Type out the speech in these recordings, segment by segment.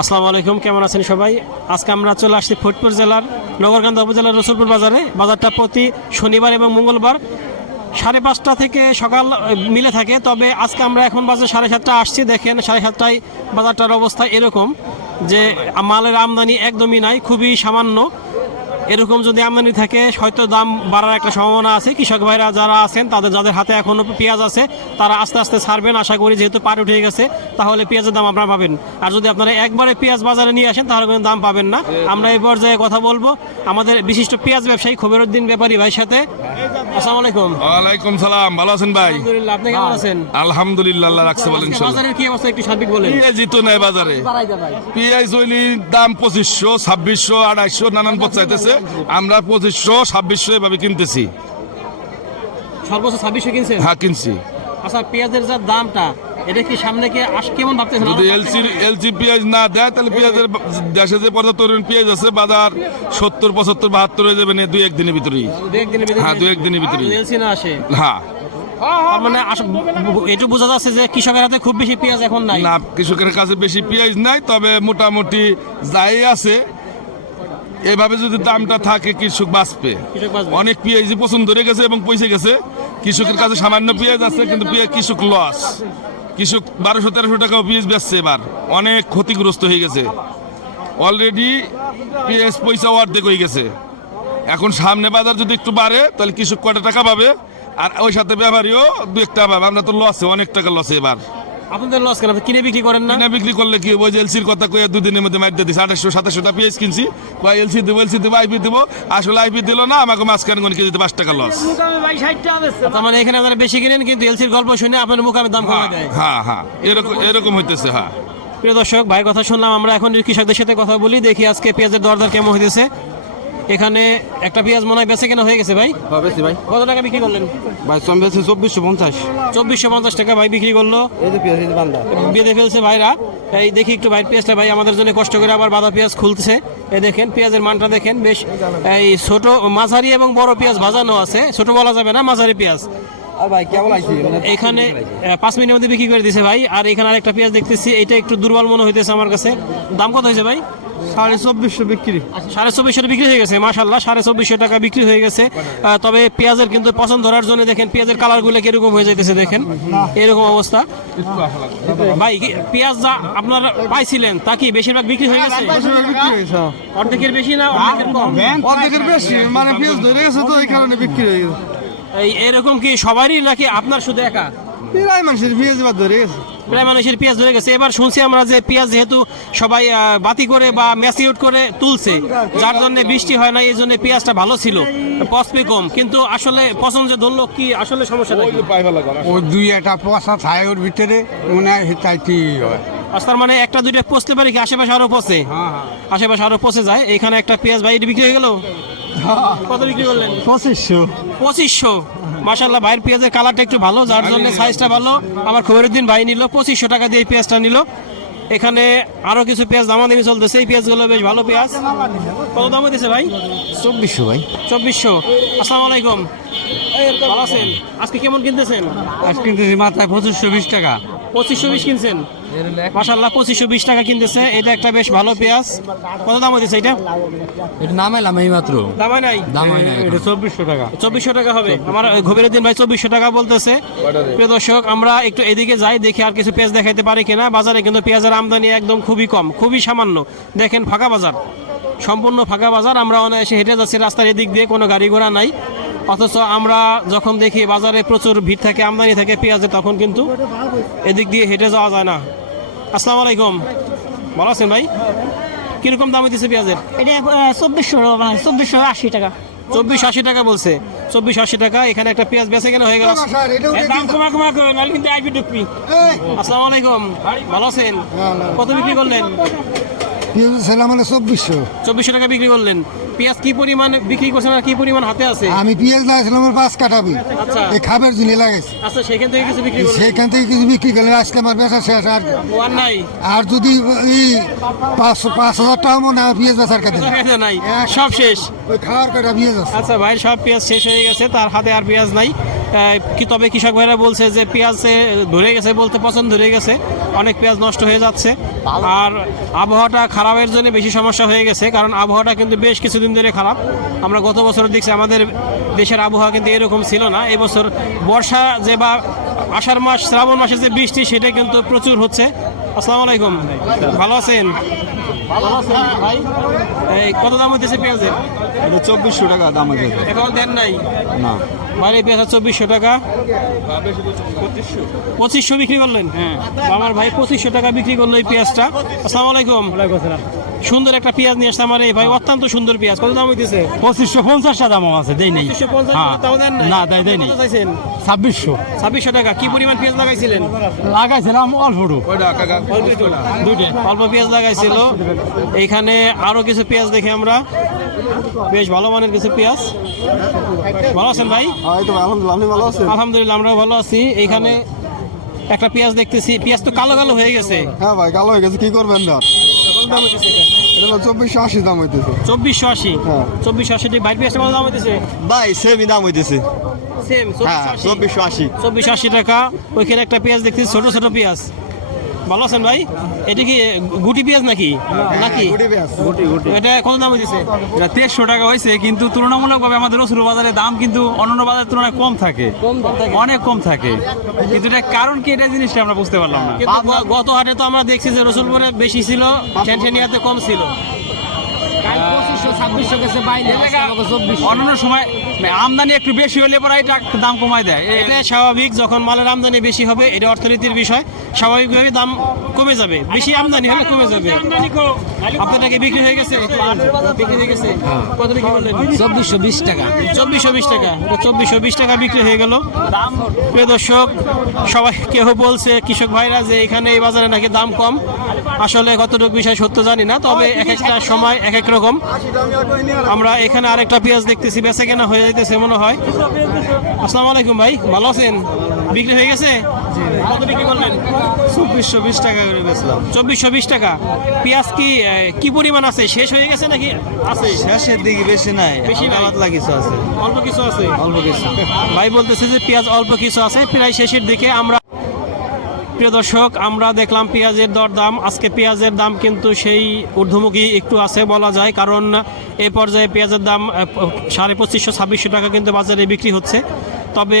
আসসালামু আলাইকুম, কেমন আছেন সবাই? আজকে আমরা চলে আসছি ফরিদপুর জেলার নগরকান্দা উপজেলার রসুলপুর বাজারে। বাজারটা প্রতি শনিবার এবং মঙ্গলবার সাড়ে পাঁচটা থেকে সকাল মিলে থাকে। তবে আজকে আমরা এখন বাজে সাড়ে সাতটা আসছি। দেখেন সাড়ে সাতটায় বাজারটার অবস্থা এরকম যে মালের আমদানি একদমই নাই, খুবই সামান্য। এরকম যদি আমদানি থাকে হয়তো দাম বাড়ার একটা সম্ভাবনা আছে। কৃষক ভাইরা যারা আছেন তাদের যাদের হাতে এখনও পেঁয়াজ আছে তারা আস্তে আস্তে ছাড়বেন। আশা করি যেহেতু পার উঠে গেছে তাহলে পেঁয়াজের দাম আপনারা পাবেন। আর যদি আপনারা একবারে পেঁয়াজ বাজারে নিয়ে আসেন তাহলে কোনো দাম পাবেন না। আমরা এই পর্যায়ে কথা বলব। আমাদের বিশিষ্ট পেঁয়াজ ব্যবসায়ী খবিরুদ্দিন ব্যাপারী ভাইয়ের সাথে। আসসালামু আলাইকুম। ওয়ালাইকুম সালাম ভালো আছেন ভাই? আলহামদুলিল্লাহ আপনি কেমন আছেন? আলহামদুলিল্লাহ আল্লাহ রাখছে বলেন বাজারের কি অবস্থা একটু সার্বিক বলেন। পেঁয়াজই তো নেই বাজারে। পেঁয়াজ হইলি দাম পঁচিশশো ছাব্বিশশো আড়াইশো নানান পচাইতেছে আমরা পঁচিশশো ছাব্বিশশো এভাবে কিনতেছি। সর্বোচ্চ ছাব্বিশশো কিনছেন? হ্যাঁ কিনছি। আচ্ছা পেঁয়াজের যা দামটা এটা কি সামনে কি আস কেমন ভাবতেছেন? যদি এলসি এলসি পেঁয়াজ না দেয় তাহলে পেঁয়াজের দেশে যে পঁচাত্তর পেঁয়াজ আছে বাজার সত্তর পঁচাত্তর বাহাত্তর হয়ে যাবে না দুই একদিনের ভিতরেই। একদিনের ভিতরে হ্যাঁ, দু একদিনের ভিতরেই। এলসি না আসে? হ্যাঁ। মানে বোঝা যাচ্ছে যে কৃষকের হাতে খুব বেশি পেঁয়াজ এখন নাই। না কৃষকের কাছে বেশি পেঁয়াজ নাই তবে মোটামুটি যাই আছে এভাবে যদি দামটা থাকে কৃষক বাঁচবে। অনেক পেঁয়াজি পছন্দ ধরে গেছে এবং পয়সা গেছে। কৃষকের কাছে সামান্য পেঁয়াজ আছে কিন্তু পেঁয়াজ কৃষক লস কৃষক বারোশো তেরোশো টাকাও পেঁয়াজ বেচছে এবার। অনেক ক্ষতিগ্রস্ত হয়ে গেছে। অলরেডি পেঁয়াজ পয়সা অর্ধেক হয়ে গেছে। এখন সামনে বাজার যদি একটু বাড়ে তাহলে কৃষক কটা টাকা পাবে? আর ওই সাথে ব্যাপারীও দু একটা পাবে। আমরা তো লসে অনেক টাকা লসে এবার। আপনাদের লস কেন? আপনি কিনে বিক্রি করেন না? কিনা বিক্রি করলে কি ওই এলসির কথা কয়ে দুদিনের মধ্যে দিয়ে আঠাশশো কিনছি। কয় এলসি দেবো এলসি দেবো আইপি দেবো। আসলে আইপি দিল না আমাকে মাঝখানে কোন কেজিতে পাঁচ টাকা লস তার মানে এখানে আপনারা বেশি কিনেন কিন্তু এলসির গল্প শুনে আপনার মুখে দাম কমে দেয়। হ্যাঁ হ্যাঁ। এরকম এরকম হইতেছে হ্যাঁ। প্রিয় দর্শক ভাইয়ের কথা শুনলাম আমরা এখন কৃষকদের সাথে কথা বলি দেখি আজকে পেঁয়াজের দরদার কেমন হইতেছে। এখানে একটা পেঁয়াজ মনে হয় বেচে কেনা হয়ে গেছে ভাই? হবে ভাই। কত টাকা বিক্রি করলেন? ভাই সম বেশি চব্বিশশো পঞ্চাশ। চব্বিশশো পঞ্চাশ টাকা ভাই বিক্রি করল। বেঁধে ফেলছে ভাইরা। এই দেখি একটু ভাই পেঁয়াজটা ভাই আমাদের জন্য কষ্ট করে আবার বাঁধা পেঁয়াজ খুলছে। এই দেখেন পেঁয়াজের মানটা দেখেন বেশ এই ছোট মাঝারি এবং বড় পেঁয়াজ ভাজানো আছে। ছোট বলা যাবে না মাঝারি পেঁয়াজ। আর ভাই কেমন আইছি? এখানে পাঁচ মিনিটের মধ্যে বিক্রি করে দিছে ভাই। আর এখানে আরেকটা পেঁয়াজ দেখতেছি এটা একটু দুর্বল মনে হইতেছে আমার কাছে। দাম কত হয়েছে ভাই? সাড়ে চব্বিশশো বিক্রি। সাড়ে চব্বিশশো বিক্রি হয়ে গেছে মাশাল্লাহ সাড়ে চব্বিশশো টাকা বিক্রি হয়ে গেছে। তবে পেঁয়াজের কিন্তু পছন্দ ধরার জন্য দেখেন পেঁয়াজের কালারগুলো কীরকম হয়ে যাইতেছে দেখেন। এরকম অবস্থা। ভাই কি- পেঁয়াজ যা আপনারা পাইছিলেন তা কি বেশিরভাগ বিক্রি হয়ে গেছে? অর্ধেকের বেশি না অর্ধেকের কম? অর্ধেকের বেশি মানে পেঁয়াজ ধরে গেছে তো এই কারণে বিক্রি হয়ে গেছে। এই এরকম কি সবারই নাকি আপনার শুধু একা? প্রায় মানুষের পেঁয়াজ ধরে গেছে। প্রায় মানুষের পেঁয়াজ ধরে গেছে। এবার শুনছি আমরা যে পেঁয়াজ যেহেতু সবাই বাতি করে বা ম্যাসিউট করে তুলছে যার জন্য বৃষ্টি হয় না এই জন্য পেঁয়াজটা ভালো ছিল পসপি কম। কিন্তু আসলে পছন্দ যে ধরলো কি আসলে সমস্যা নাকি ও দুই একটা পয়সা থাকে ওর ভিতরে মনে হয় চাইতে হয়। আচ্ছা, তার মানে একটা দুইটা পচতে পারে কি আশেপাশে আরও পচে? হ্যাঁ, আশেপাশে আরও পচে যায়। এখানে একটা পেঁয়াজ বাইরে বিক্রি হয়ে গেল? কত বিক্রি করলেন? পঁচিশশো। পঁচিশশো। মাসাল্লাহ ভাইয়ের পেঁয়াজের কালারটা একটু ভালো যার জন্য সাইজটা ভালো। আমার খবরের ভাই নিল পঁচিশশো টাকা দিয়ে এই পেঁয়াজটা নিল। এখানে আরও কিছু পেঁয়াজ দামাদামি চলতেছে। এই পেঁয়াজগুলো বেশ ভালো পেঁয়াজ। কত দাম হইতেছে ভাই? চব্বিশশো ভাই। চব্বিশশো। আসসালামু আলাইকুম। ভালো আছেন? আজকে কেমন কিনতেছেন? আজ কিনতেছি মাথায় পঁচিশশো বিশ টাকা। পঁচিশশো বিশ কিনছেন? মাসাল্লাহ পঁচিশশো বিশ টাকা কিনতেছে। এটা একটা বেশ ভালো পেঁয়াজ। কত দাম হইতেছে এটা? এটা নামাইলাম এই মাত্র। দাম হয় নাই? দাম হয় না এটা চব্বিশশো টাকা। চব্বিশশো টাকা হবে। আমার ঘুমের দিন ভাই চব্বিশশো টাকা বলতেছে। প্রিয় দর্শক আমরা একটু এদিকে যাই দেখি আর কিছু পেঁয়াজ দেখাইতে পারি কিনা। বাজারে কিন্তু পেঁয়াজের আমদানি একদম খুবই কম খুবই সামান্য। দেখেন ফাঁকা বাজার। সম্পূর্ণ ফাঁকা বাজার। আমরা অনায়াসে হেঁটে যাচ্ছি রাস্তার এদিক দিয়ে কোনো গাড়ি ঘোড়া নাই। অথচ আমরা যখন দেখি বাজারে প্রচুর ভিড় থাকে আমদানি থাকে পেঁয়াজের তখন কিন্তু এদিক দিয়ে হেঁটে যাওয়া যায় না। আসসালামু আলাইকুম। ভালো আছেন ভাই? কীরকম দাম হইতেছে পেঁয়াজের? এটা চব্বিশশো চব্বিশশো আশি টাকা। চব্বিশ আশি টাকা বলছে। চব্বিশ আশি টাকা এখানে একটা পেঁয়াজ বেচে কেন হয়ে গেল। আসসালামু আলাইকুম। ভালো আছেন? কত বিক্রি করলেন? মানে চব্বিশশো। চব্বিশশো টাকা বিক্রি করলেন। পেঁয়াজ কি পরিমাণ বিক্রি করছেন আর কি পরিমাণ হাতে আছে? আমি পেঁয়াজ লাগাইছিলাম আমার পাঁচ কাটাবি আচ্ছা। এই খাবার জন্য লাগাইছি। আচ্ছা সেখান থেকে কিছু বিক্রি করলেন? সেখান থেকে কিছু বিক্রি করলে আজকে আমার বেচা শেষ আর ওয়ান নাই? আর যদি এই পাঁচ পাঁচ হাজার টাকা মনে হয় পেঁয়াজ বেচার কাছে নাই। সব শেষ? ওই খাওয়ার কাটা পেঁয়াজ আছে। আচ্ছা ভাই সব পেঁয়াজ শেষ হয়ে গেছে তার হাতে আর পেঁয়াজ নাই। কি তবে কৃষক ভাইরা বলছে যে পেঁয়াজে ধরে গেছে বলতে পছন্দ ধরে গেছে। অনেক পেঁয়াজ নষ্ট হয়ে যাচ্ছে। আর আবহাওয়াটা খারাপের জন্য বেশি সমস্যা হয়ে গেছে কারণ আবহাওয়াটা কিন্তু বেশ কিছুদিন ধরে খারাপ। আমরা গত বছর দেখছি আমাদের দেশের আবহাওয়া কিন্তু এরকম ছিল না। এবছর বর্ষা যে বা আষাঢ় মাস শ্রাবণ মাসে যে বৃষ্টি সেটা কিন্তু প্রচুর হচ্ছে। আসসালামু আলাইকুম। ভালো আছেন? ভালো আছেন ভাই এই কত দাম হইতেছে পেঁয়াজের? চব্বিশশো টাকা দাম এখন দেন নাই? না। বাইরে পেঁয়াজ চব্বিশশো টাকা। পঁচিশশো বিক্রি করলেন হ্যাঁ। আমার ভাই পঁচিশশো টাকা বিক্রি করল এই পেঁয়াজটা। আসসালামু আলাইকুম। সুন্দর একটা পেঁয়াজ নিয়ে আসছে আমার এই ভাই অত্যন্ত সুন্দর পেঁয়াজ। কত দাম হইতেছে? পঁচিশশো পঞ্চাশটা দাম আছে দেই নেই। পঞ্চাশ হ্যাঁ। তাও দেন নাই? না, দেয়-। কত চাইছেন? ছাব্বিশশো। ছাব্বিশশো টাকা। কি পরিমাণ পেঁয়াজ লাগাইছিলেন? লাগাইছিলাম অল্পটু অল্প পেঁয়াজ লাগাইছিল। এইখানে আরও কিছু পেঁয়াজ দেখি আমরা। বেশ ভালো মানের কিছু পেঁয়াজ। ভালো আছেন ভাই? আলহামদুলিল্লাহ আপনি ভালো আছেন? আলহামদুলিল্লাহ আমরাও ভালো আছি। এইখানে একটা পেঁয়াজ দেখতেছি পেঁয়াজ তো কালো কালো হয়ে গেছে। হ্যাঁ ভাই কালো হয়ে গেছে কি করবেন না চব্বিশশো আশি দাম হইতেছে। চব্বিশশো আশি? হ্যাঁ। চব্বিশশো আশি বাইর পেঁয়াজটা কত দাম হইতেছে? ভাই সেমই দাম হইতেছে। সেম হ্যাঁ চব্বিশশো আশি। চব্বিশশো আশি টাকা। ওইখানে একটা পেঁয়াজ দেখতেছি ছোট ছোট পেঁয়াজ। ভালো আছেন ভাই? এটা কি গুটি পেঁয়াজ নাকি? নাকি? এটা কত দাম হয়েছে এটা তেইশশো টাকা হয়েছে কিন্তু তুলনামূলকভাবে আমাদের রসুল বাজারে দাম কিন্তু অন্যান্য বাজারের তুলনায় কম থাকে। অনেক কম থাকে। কিন্তু এটা কারণ কি এটা জিনিসটা আমরা বুঝতে পারলাম না। গত হাটে তো আমরা দেখছি যে রসুলপুরে বেশি ছিল ছেন কম ছিল। অন্যান্য সময় আমদানি একটু বেশি হলে পরে এটা দাম কমায় দেয়। এটা স্বাভাবিক যখন মালের আমদানি বেশি হবে এটা অর্থনীতির বিষয় স্বাভাবিকভাবে দাম কমে যাবে। বেশি আমদানি হলে কমে যাবে। আপনার বিক্রি হয়ে গেছে? বিক্রি হয়ে গেছে? কত বিক্রি করলেন? চব্বিশশো বিশ টাকা। চব্বিশশো বিশ টাকা। এটা চব্বিশশো বিশ টাকা বিক্রি হয়ে গেল। প্রিয় দর্শক সবাই কেউ বলছে কৃষক ভাইরা যে এখানে এই বাজারে নাকি দাম কম। আসলে কতটুকু বিষয় সত্য জানি না তবে এক একটা সময় এক এক রকম আমরা এখানে আরেকটা পেঁয়াজ দেখতেছি বেচা কেনা হয়ে যাইতেছে মনে হয়। আসসালামু আলাইকুম ভাই ভালো আছেন? বিক্রি হয়ে গেছে? কত বিক্রি করলেন? চব্বিশশো বিশ টাকা করে বেচলাম। চব্বিশশো বিশ টাকা। পেঁয়াজ কি কি পরিমাণ আছে? শেষ হয়ে গেছে নাকি? আছে। শেষের দিকে বেশি নাই বেশি। পাতলা কিছু আছে। অল্প কিছু আছে? অল্প কিছু। ভাই বলতেছে যে পেঁয়াজ অল্প কিছু আছে প্রায় শেষের দিকে আমরা প্রিয় দর্শক, আমরা দেখলাম পেঁয়াজের দর দাম আজকে পেঁয়াজের দাম কিন্তু সেই ঊর্ধ্বমুখী একটু আছে বলা যায়, কারণ এ পর্যায়ে পেঁয়াজের দাম সাড়ে পঁচিশশো ছাব্বিশশো টাকা কিন্তু বাজারে বিক্রি হচ্ছে। তবে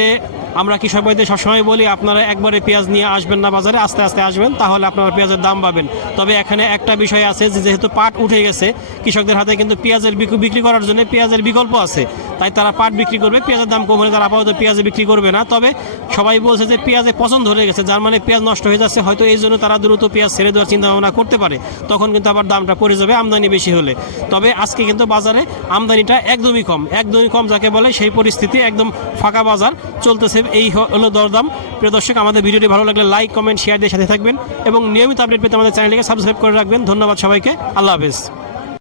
আমরা কৃষক ভাইদের সবসময় বলি, আপনারা একবারে পেঁয়াজ নিয়ে আসবেন না বাজারে, আস্তে আস্তে আসবেন, তাহলে আপনারা পেঁয়াজের দাম পাবেন। তবে এখানে একটা বিষয় আছে, যে যেহেতু পাট উঠে গেছে, কৃষকদের হাতে কিন্তু পেঁয়াজের বিক্রি- করার জন্য পেঁয়াজের বিকল্প আছে। তাই তারা পাট বিক্রি করবে, পেঁয়াজের দাম কম হলে তারা আপাতত পেঁয়াজে বিক্রি করবে না। তবে সবাই বলছে যে পেঁয়াজে পছন্দ ধরে গেছে, যার মানে পেঁয়াজ নষ্ট হয়ে যাচ্ছে, হয়তো এই জন্য তারা দ্রুত পেঁয়াজ ছেড়ে দেওয়ার চিন্তা ভাবনা করতে পারে। তখন কিন্তু আবার দামটা পড়ে যাবে আমদানি বেশি হলে। তবে আজকে কিন্তু বাজারে আমদানিটা একদমই কম একদমই কম যাকে বলে সেই পরিস্থিতি, একদম ফাঁকা বাজার চলতেছে এই হলো দরদাম। প্রিয় দর্শক, আমাদের ভিডিওটি ভালো লাগলে লাইক কমেন্ট শেয়ার দিয়ে সাথে থাকবেন এবং নিয়মিত আপডেট পেতে আমাদের চ্যানেলটিকে সাবস্ক্রাইব করে রাখবেন। ধন্যবাদ সবাইকে। আল্লাহ হাফেজ।